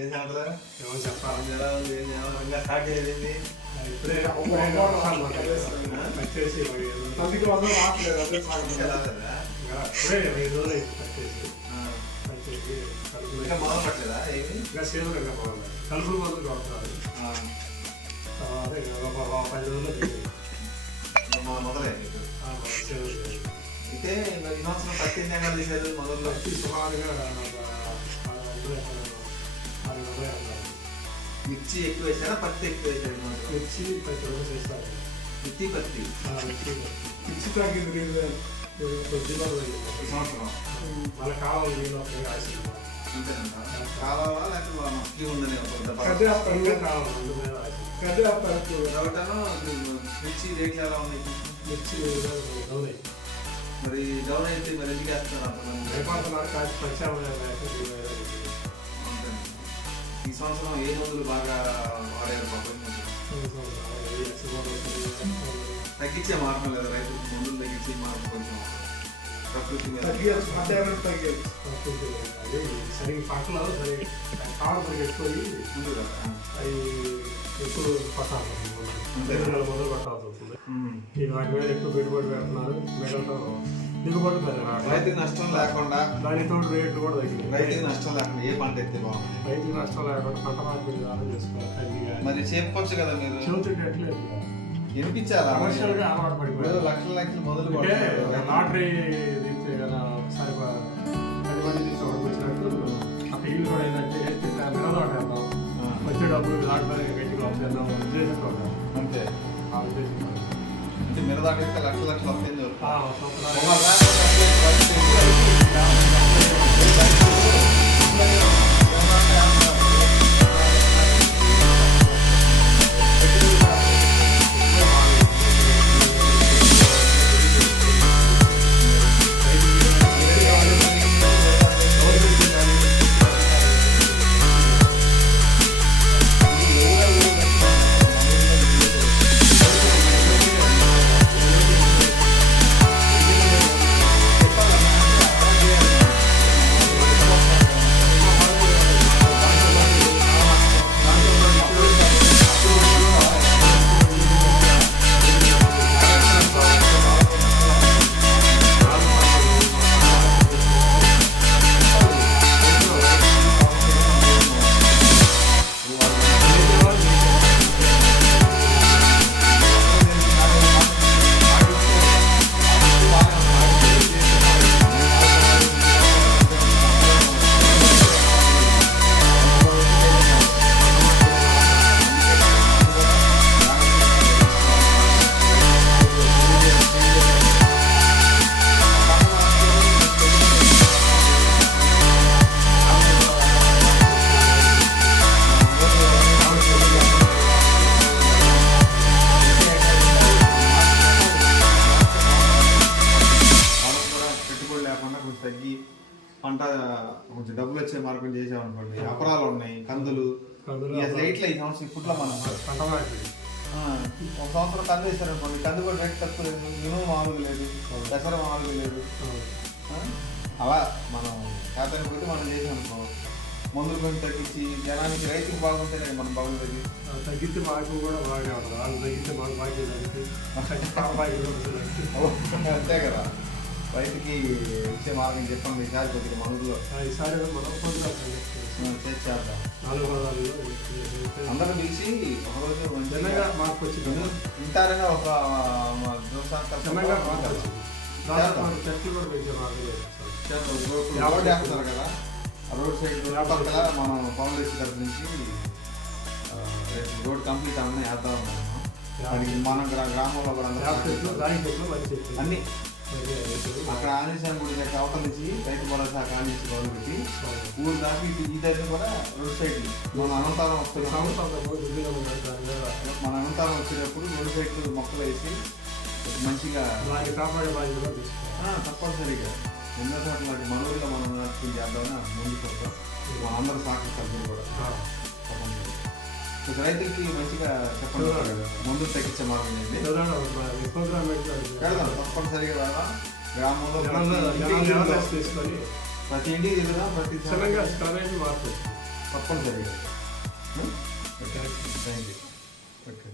ఏం సంగతులు ఏమో చెప్పాలి ఎలా ఉంది ఇంకా స్టార్ట్ చేసింది ఇప్పుడే వచ్చేసి తొమ్మిది వందలు రావట్లేదు ఇప్పుడే 5 రోజులు వచ్చేసి ఇంకా మొదలు పట్టలేదా ఏమి ఇంకా సీజన్ ఇంకా బాగుంది కలుపులు మందులు కొడతారు తర్వాత 10 రోజుల్లో మొదలే అయితే ఈ సంవత్సరం పత్తి ఎండాలు తీసేది మొదలు సుమారుగా మిర్చి ఎక్కువ వేసారా పత్తి ఎక్కువ వేసారు మిర్చి 10 రోజులు వేస్తారు మిర్చి పత్తి మిర్చి తగ్గింది కొద్దిగా ఈ సంవత్సరం మళ్ళీ కావాలి నీళ్ళు కావాలా లేకపోతే మస్కి ఉందని మిర్చి రేట్లు ఎలా ఉన్నాయి మిర్చి మరి డౌన్ అయితే మరి ఎందుకు వేస్తున్నారు ఈ సంవత్సరం ఏ మందులు బాగా వాడారు తగ్గించే మార్గం లేదా రైతు మందులు తగ్గించే మార్గం కొంచెం ప్రకృతి సరిగ్గా పంటలు సరి కావాలి ఎక్కువ ముందు అవి ఎక్కువ పట్టాలి మొదలు పట్టాల్సి వస్తుంది ఈ వాటి మీద ఎక్కువ పెట్టుబడి పెడుతున్నారు మిగతా దిగుబడి రైతుకి నష్టం లేకుండా దానితో రేట్లు కూడా తగ్గింది రైతుకి నష్టం లేకుండా ఏ పంట ఎత్తే బాగుంది రైతుకి నష్టం లేకుండా పంట మార్పిడి ద్వారా చేసుకోవాలి మరి చెప్పుకోవచ్చు కదా మీరు చెబుతుంటే వినిపించాలి కమర్షియల్ గా అలవాటు పడిపోయి లక్షల మొదలు లాటరీ తీస్తే కదా ఒకసారి 10 మంది తీసుకోవడానికి వచ్చినట్టు ఆ ఫీల్డ్ కూడా ఏంటంటే మిరదోట వేద్దాం వచ్చే డబ్బులు లాటరీ గట్టిగా చేద్దాం ఉద్దేశం అంతే ఆ ఉద్దేశం అంటే మిరదాట లక్షలు వస్తాయి తగ్గి పంట కొంచెం డబ్బులు వచ్చే మార్గం చేసామనుకోండి అపరాలు ఉన్నాయి కందులు అసలు ఇట్లా ఈ సంవత్సరం ఇప్పట్లో మనం ఒక సంవత్సరం కందు వేస్తారనుకోండి కందు కూడా రేట్ తక్కువ లేదు మినుము మామూలుగా లేదు దసరా మామూలుగా లేదు అలా మనం శాతాన్ని కొట్టి మనం చేసామనుకో మందులు కొంచెం తగ్గించి జనానికి రైతుకి బాగుంటేనే మనం బాగుంటుంది తగ్గితే మాకు కూడా బాగా ఉంటుంది వాళ్ళు తగ్గితే మాకు బాగా అంతే కదా రైతుకి ఇచ్చే మార్గం చెప్పండి ఈసారి కొద్దిగా మందులో ఈసారి మనం చేద్దాం అందరూ పిలిచి ఒకరోజు మంచిగా మార్పు వచ్చి ఇంటారనే ఒక చెట్లు కూడా పెంచే మార్గం అవార్డు చేస్తున్నారు కదా రోడ్ సైడ్ మనం ఫౌండేషన్ తరఫు నుంచి రోడ్ కంప్లీట్ అన్నీ వేద్దాం దానికి మన గ్రామంలో కూడా అన్ని అక్కడ ఆంజనేయ గుడి దగ్గర అవతల నుంచి రైతు భరోసా ఆంజనేయ మొదలుపెట్టి ఊరు దాటి ఈ దగ్గర కూడా రోడ్ సైడ్ మన అనంతరం మన అనంతరం వచ్చేటప్పుడు రోడ్ సైడ్ మొక్కలు వేసి మంచిగా కాపాడే తప్పనిసరిగా ఎన్నో చోట్ల మన ఊరిలో మనం నడుచుకుని చేద్దామని ముందుకు వస్తాం మనందరూ సహకరిస్తారు కూడా రైతులకి మంచిగా చెప్పండి మందులు తగ్గించే మార్గం పెడదాం తప్పనిసరిగా రాదా గ్రామంలో ప్రతి ఇంటికి ఎదురా ప్రతి మార్పు తప్పనిసరిగా. Okay, thank you. ఓకే.